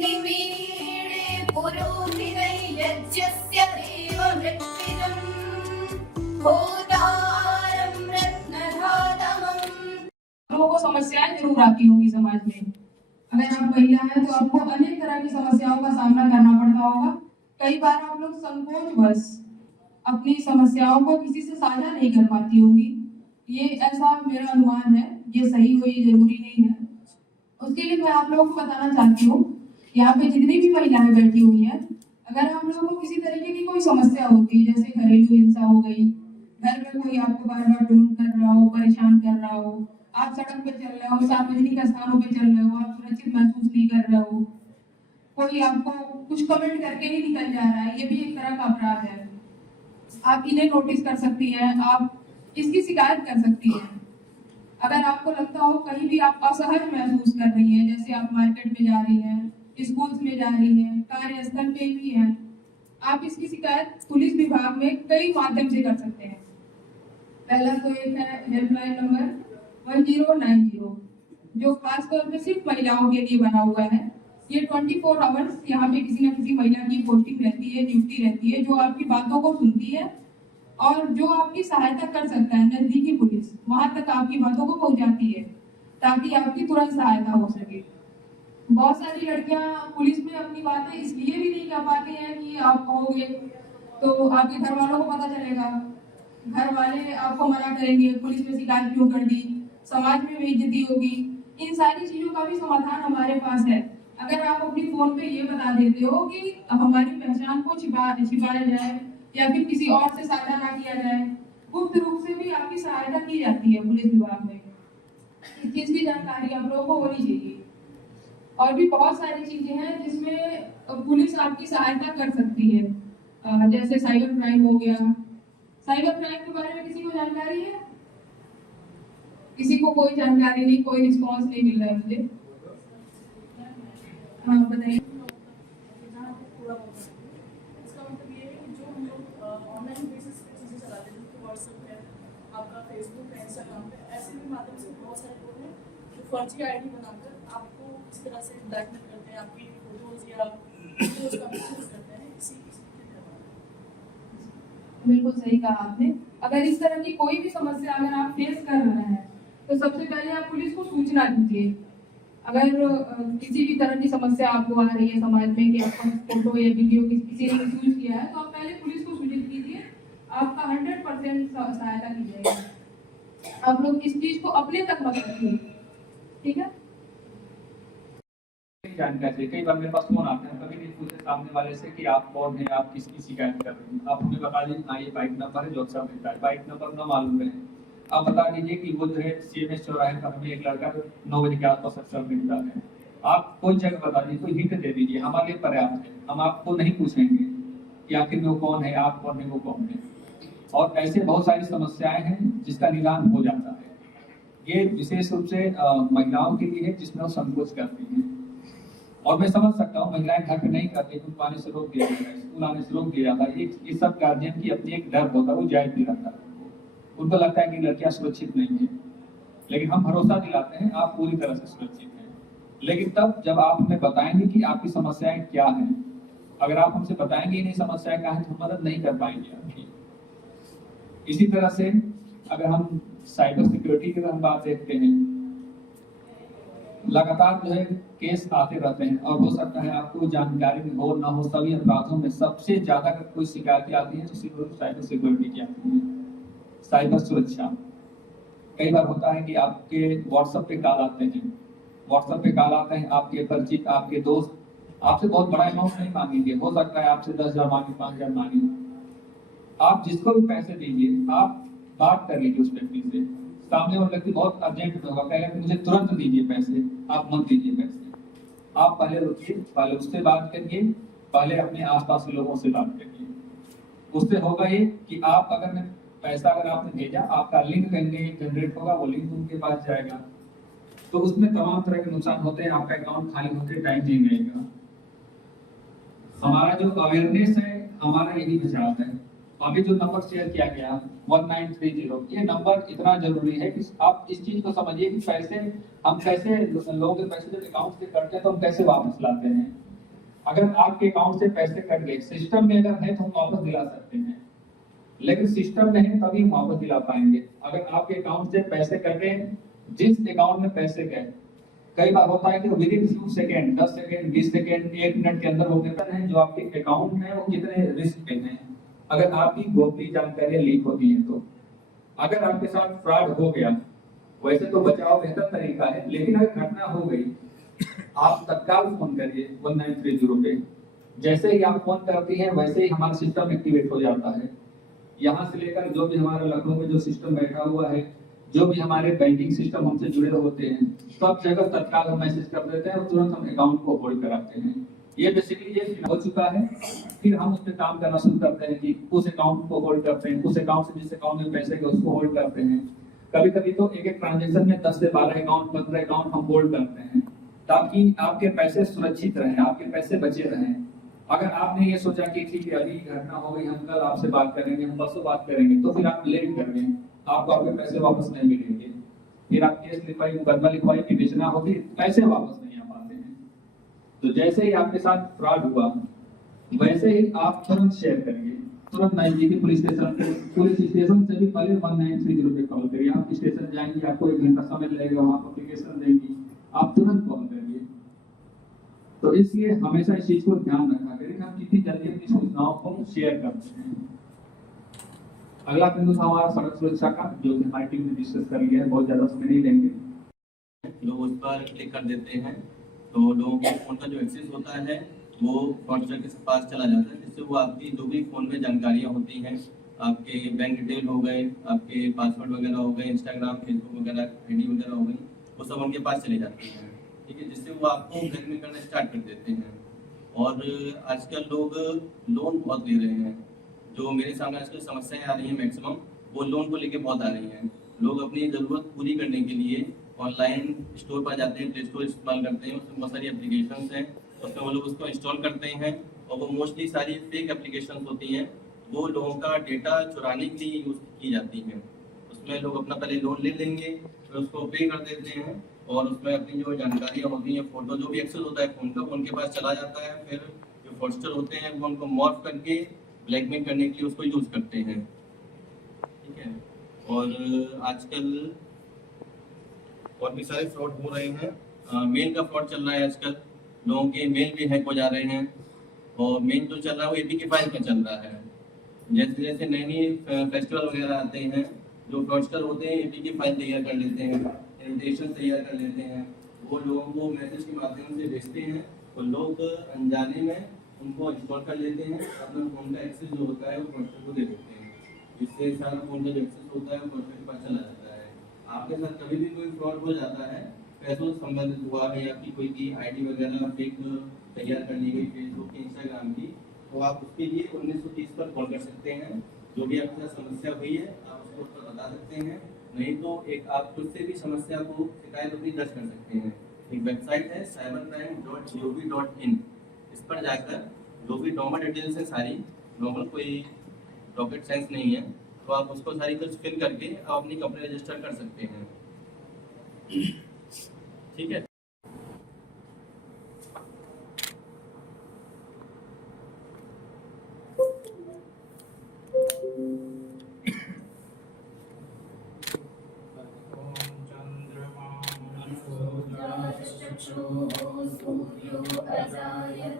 अग्निमीळे पुरोहितैर्यज्ञस्य देवमृत्युजम् होतारं रत्नधातमम्। लोगों को समस्याएं जरूर आती होंगी समाज में। अगर आप महिला हैं तो आपको अनेक तरह की समस्याओं का सामना करना पड़ता होगा। कई बार आप लोग संकोचवश अपनी समस्याओं को किसी से साझा नहीं कर पाती होंगी। ये ऐसा मेरा अनुमान है, ये सही हो ये जरूरी नहीं है। उसके लिए मैं आप लोगों को बताना चाहती हूँ, यहाँ पे जितनी भी महिलाएं बैठी हुई हैं, अगर आप लोगों को किसी तरीके की कोई समस्या होती है, जैसे घरेलू हिंसा हो गई, घर में कोई आपको बार बार टोंट कर रहा हो, परेशान कर रहा हो, आप सड़क पे चल रहे हो, सार्वजनिक स्थानों पे चल रहे हो, आप सुरक्षित महसूस नहीं कर रहे हो, कोई आपको कुछ कमेंट करके ही निकल जा रहा है, ये भी एक तरह का अपराध है। आप इन्हें नोटिस कर सकती हैं, आप इसकी शिकायत कर सकती हैं। अगर आपको लगता हो कहीं भी आप असहज महसूस कर रही हैं, जैसे आप मार्केट में जा रही हैं, स्कूल्स में जा रही हैं, कार्यस्थल पे भी हैं, आप इसकी शिकायत पुलिस विभाग में कई माध्यम से कर सकते हैं। पहला तो एक है हेल्पलाइन नंबर 1090, जो खास तौर पे सिर्फ महिलाओं के लिए बना हुआ है। ये 24 आवर्स यहाँ पे किसी न किसी महिला की पोस्टिंग रहती है, ड्यूटी रहती है, जो आपकी बातों को सुनती है और जो आपकी सहायता कर सकता है। नजदीकी पुलिस वहां तक आपकी बातों को पहुंचाती है ताकि आपकी तुरंत सहायता हो सके। बहुत सारी लड़कियां पुलिस में अपनी बातें इसलिए भी नहीं कर पाती हैं कि आप कहोगे तो आपके घर वालों को पता चलेगा, घर वाले आपको मना करेंगे, पुलिस में शिकायत क्यों कर दी, समाज में बेइज्जती होगी। इन सारी चीजों का भी समाधान हमारे पास है। अगर आप अपनी फोन पे ये बता देते हो कि हमारी पहचान को छिपाया जाए या फिर किसी और से साझा ना किया जाए, गुप्त रूप से भी आपकी सहायता की जाती है पुलिस विभाग में। इस चीज की जानकारी आप लोगों को होनी चाहिए। और भी बहुत सारी चीजें हैं जिसमें पुलिस आपकी सहायता कर सकती है, जैसे साइबर क्राइम हो गया। साइबर क्राइम के बारे में किसी को जानकारी है? किसी को कोई जानकारी नहीं, कोई रिस्पॉन्स नहीं मिल रहा है मुझे। हाँ बताइए। इसका मतलब ये है कि जो हम लोग ऑनलाइन बेसिस पे चीज़ें चलाते हैं, जैसे व्हाट्सएप है, आपका फेसबुक है, इंस्टाग्राम पे, ऐसे भी माध्यम से बहुत सारे लोग हैं जो फर्जी आईडी बनाकर आपको इस तरह से ब्लैकमेल करते हैं, आपकी फोटोज या वीडियोज का मिसयूज करते हैं। इसी बिल्कुल सही कहा आपने। अगर इस तरह की कोई भी समस्या अगर आप फेस कर रहे हैं तो सबसे पहले आप पुलिस को सूचना दीजिए। अगर किसी भी तरह की समस्या आपको आ रही है समाज में कि आपका फोटो या वीडियो किसी ने मिसयूज किया है, तो आप पहले पुलिस को सूचित कीजिए, आपका 100% सहायता की जाएगी। आप लोग इस चीज को अपने तक मत रखिए, ठीक है? जानकारी कई बार मेरे पास फोन आते हैं, कभी नहीं पूछते सामने वाले से कि आप कौन हैं, आप किसकी शिकायत कर रहे हैं। आप हमें बता दीजिए, हाँ ये बाइक नंबर है जो अक्सर मिलता है, बाइक नंबर न मालूम है, आप बता दीजिए कि वो जो है CMS चौराहे पर हमें एक लड़का 9 बजे के आसपास अक्सर मिलता है। आप कोई जगह बता दीजिए, कोई हिंट दे दीजिए, हमारे लिए पर्याप्त है। हम आपको नहीं पूछेंगे कि आखिर में वो कौन है, आप कौन है, वो कौन है। और ऐसे बहुत सारी समस्याएं हैं जिसका निदान हो जाता है। ये विशेष रूप से महिलाओं के लिए है जिसमें वो संकोच करती हैं। और मैं समझ सकता हूँ महिलाएं घर पे नहीं करती, उनको आने से रोक दिया जाता है, स्कूल आने से रोक दिया जाता है। ये सब गार्जियन की अपनी एक डर होता है, वो जायज भी रहता है। उनको लगता है कि लड़कियां सुरक्षित नहीं है, लेकिन हम भरोसा दिलाते हैं आप पूरी तरह से सुरक्षित हैं। लेकिन तब जब आप हमें बताएंगे कि आपकी समस्याएं क्या हैं, अगर आप हमसे बताएंगे नहीं समस्याएं क्या है तो हम मदद नहीं कर पाएंगे आपकी। इसी तरह से अगर हम साइबर सिक्योरिटी की हम बात देखते हैं, लगातार जो है केस आते रहते हैं और हो सकता है आपको जानकारी भी हो ना हो। सभी अपराधों में सबसे ज्यादा अगर कोई शिकायतें आती है तो साइबर सिक्योरिटी की आती है, साइबर सुरक्षा। कई बार होता है कि आपके व्हाट्सएप पे कॉल आते हैं, आपके परिचित, आपके दोस्त आपसे बहुत बड़ा अमाउंट नहीं मांगेंगे, हो सकता है आपसे 10,000 मांगे, 5,000 मांगे। आप जिसको भी पैसे दीजिए, आप बात कर लीजिए उस व्यक्ति से। सामने वाला व्यक्ति बहुत अर्जेंट में होगा, कहेगा कि मुझे तुरंत दीजिए पैसे, आप मत दीजिए पैसे। आप पहले रुकिए, पहले उससे बात करिए, पहले अपने आसपास के लोगों से बात करिए। उससे होगा ये कि आप अगर पैसा अगर आपने भेजा, आपका लिंक कहीं जनरेट होगा, वो लिंक उनके पास जाएगा, तो उसमें तमाम तरह के नुकसान होते हैं। आपका अकाउंट खाली होते टाइम नहीं रहेगा। हमारा जो अवेयरनेस है, हमारा यही बचाव है। अभी जो नंबर शेयर किया गया 1930, ये नंबर इतना जरूरी है कि आप इस चीज को समझिए कि पैसे हम कैसे लोगों के पैसे जब अकाउंट से करते हैं तो हम कैसे वापस लाते हैं। अगर आपके अकाउंट से पैसे कट गए, सिस्टम में अगर है तो हम वापस दिला सकते हैं, लेकिन सिस्टम में है तभी हम वापस दिला पाएंगे। अगर आपके अकाउंट से पैसे कटे, जिस अकाउंट में पैसे गए, कई बार होता है कि with in few second, 10 second, 20 second, 1 minute के अंदर वो पेपर है जो आपके अकाउंट है वो कितने रिस्क पे हैं, अगर आपकी गोपनीय जानकारी लीक होती है तो। अगर आपके साथ फ्रॉड हो गया, वैसे तो बचाव बेहतर तरीका है, लेकिन अगर घटना हो गई, आप तत्काल फोन करिए 1930 पे। जैसे ही आप फोन करती हैं वैसे ही हमारा सिस्टम एक्टिवेट हो जाता है। यहाँ से लेकर जो भी हमारा लखनऊ में जो सिस्टम बैठा हुआ है, जो भी हमारे बैंकिंग सिस्टम हमसे जुड़े होते हैं, सब जगह तत्काल हम मैसेज कर देते हैं और तुरंत हम अकाउंट को होल्ड कराते हैं। ये बेसिकली ये हो चुका है, फिर हम उस पर काम करना शुरू करते हैं कि उस अकाउंट को होल्ड करते हैं, उस अकाउंट से जिस अकाउंट में पैसे गए उसको होल्ड करते हैं। कभी कभी तो एक एक ट्रांजेक्शन में 10 से 12 अकाउंट, 15 अकाउंट हम होल्ड करते हैं, ताकि आपके पैसे सुरक्षित रहें, आपके पैसे बचे रहें। अगर आपने ये सोचा कि ठीक है अभी घटना हो गई, हम कल आपसे बात करेंगे, हम परसों बात करेंगे, तो फिर आप लेट कर गए, आपको आपके पैसे वापस नहीं मिलेंगे, फिर आप केस लिखवाई, मुकदमा लिखवाई, विवेचना होगी, पैसे वापस नहीं आ पाते हैं। तो जैसे ही आपके साथ फ्रॉड हुआ, वैसे ही आप तुरंत शेयर करिए, तुरंत नजदीकी पुलिस स्टेशन से भी पहले 1930 पे कॉल करिए। आप स्टेशन जाएंगे, आपको 1 घंटा समय लगेगा, वहां एप्लीकेशन देंगी, आप तुरंत कॉल करिए। तो इसलिए हमेशा इस चीज को ध्यान रखा करें कि हम कितनी जल्दी अपनी सूचनाओं को शेयर करते हैं। अगला बिंदु था हमारा सड़क सुरक्षा का, जो कि हमारी टीम ने डिस्कस कर लिया है, बहुत ज्यादा समय नहीं लेंगे। लोग उस पर क्लिक कर देते हैं तो लोगों के फोन का जो एक्सेस होता है वो फ्रॉडस्टर के पास चला जाता है, जिससे वो आपकी जो भी फोन में जानकारियां होती हैं, आपके बैंक डिटेल हो गए, आपके पासवर्ड वगैरह हो गए, इंस्टाग्राम, फेसबुक वगैरह आईडी वगैरह हो गई, वो सब उनके पास चले जाती हैं। ठीक है, जिससे वो आपको ब्लैकमेल करना स्टार्ट कर देते हैं। और आजकल लोग लोन बहुत ले रहे हैं। जो मेरे सामने आजकल समस्याएं आ रही हैं मैक्सिमम, वो लोन को लेके बहुत आ रही हैं। लोग अपनी ज़रूरत पूरी करने के लिए ऑनलाइन स्टोर पर जाते हैं, प्ले स्टोर इस्तेमाल करते हैं, उसमें बहुत सारी एप्लीकेशंस हैं, उसमें वो लोग उसको इंस्टॉल करते हैं और वो मोस्टली सारी फेक एप्लीकेशंस होती हैं, वो लोगों का डेटा चुराने के लिए यूज़ की जाती हैं। उसमें लोग अपना पहले लोन ले लेंगे, फिर उसको पे कर देते हैं और उसमें अपनी जो जानकारियाँ होती हैं, फोटो जो भी एक्सेस होता है फ़ोन का, वो उनके पास चला जाता है। फिर जो फ्रॉडस्टर होते हैं वो उनको मॉर्फ करके ब्लैकमेल करने के लिए उसको यूज़ करते हैं। ठीक है, और आजकल और भी सारे फ्रॉड हो रहे हैं। मेल का फ्रॉड चल रहा है आजकल, लोगों के मेल भी हैक हो जा रहे हैं और मेल जो चल रहा है वो एपीके फाइल में चल रहा है। जैसे जैसे नए नए फेस्टिवल वगैरह आते हैं, जो फ्रॉडस्टर होते हैं एपीके फाइल तैयार कर लेते हैं, इन्विटेशन तैयार कर लेते हैं, वो लोगों को मैसेज के माध्यम से भेजते हैं और लोग अनजाने में उनको इंस्टॉल कर लेते हैं, अपना फ़ोन का एक्सेस जो होता है वो फ्रॉडस्टर को दे देते हैं, जिससे सारा फ़ोन का जो एक्सेस होता है वो फ्रॉडस्टर के पास चला जाता है। आपके साथ कभी भी कोई फ्रॉड हो जाता है, पैसों से संबंधित हुआ है या आपकी कोई की आईडी वगैरह फेक तैयार कर ली गई फेसबुक की, इंस्टाग्राम की, तो आप उसके लिए 1930 पर कॉल कर सकते हैं। जो भी आपके साथ समस्या हुई है आप उसको उस पर बता सकते हैं, नहीं तो एक आप खुद से भी समस्या को शिकायत अपनी दर्ज कर सकते हैं। एक वेबसाइट है cybercrime.gov.in, इस पर जाकर जो भी नॉर्मल डिटेल्स है सारी, नॉर्मल कोई रॉकेट साइंस नहीं है, तो आप उसको सारी कुछ फिल करके आप अपनी कंपनी रजिस्टर कर सकते हैं। ठीक है। चक्षुः सूर्यो अजायत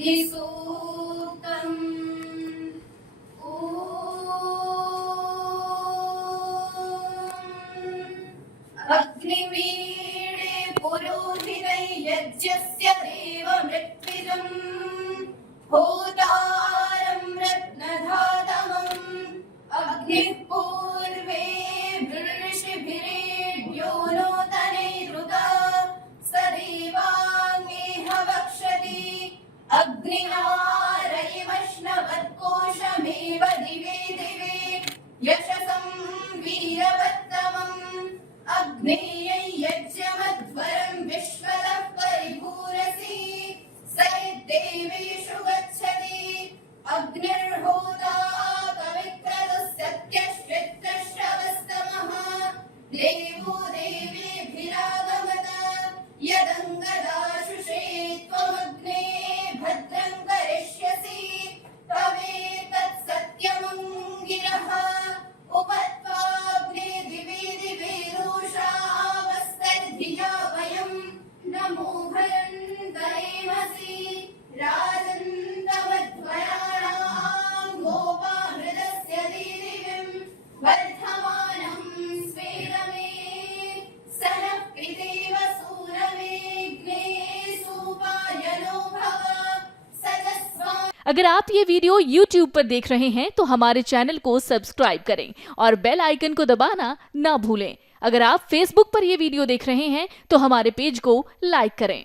अग्निसूक्तम् अग्निवीणे पुरोहितै यज्ञस्य देवमृत्विजम् होतारं रत्नधातमम् अग्निः पूर्वे ऋषिभिरेड्यो नूतनैरुता स देवाङ्गेह वक्षति अग्निहारैवश्नवत्कोशमेव दिवे दिवे यशसं वीरवत्तमम् अग्नेयै यज्ञमध्वरं विश्वतः परिपूरसि स देवेषु गच्छति अग्निर्होता पवित्रतः सत्यश्चित्तश्रवस्तमः देवो देवेभिरागमत यदङ्गदाशुषे त्वमग्ने भद्रं करिष्यसि तवेतत् सत्यमङ्गिरः उपत्वाग्ने दिवे दिवे रोषावस्तद्धिया वयं नमो भयन्तरेमसि राजन्तमध्वराणां गोपामृतस्य दीदिविं वर्धमानं स्वेदमे सनः पितेव सूरमेघ्ने सूपायनो भव सजस्वा। अगर आप ये वीडियो YouTube पर देख रहे हैं तो हमारे चैनल को सब्सक्राइब करें और बेल आइकन को दबाना ना भूलें। अगर आप Facebook पर ये वीडियो देख रहे हैं तो हमारे पेज को लाइक करें।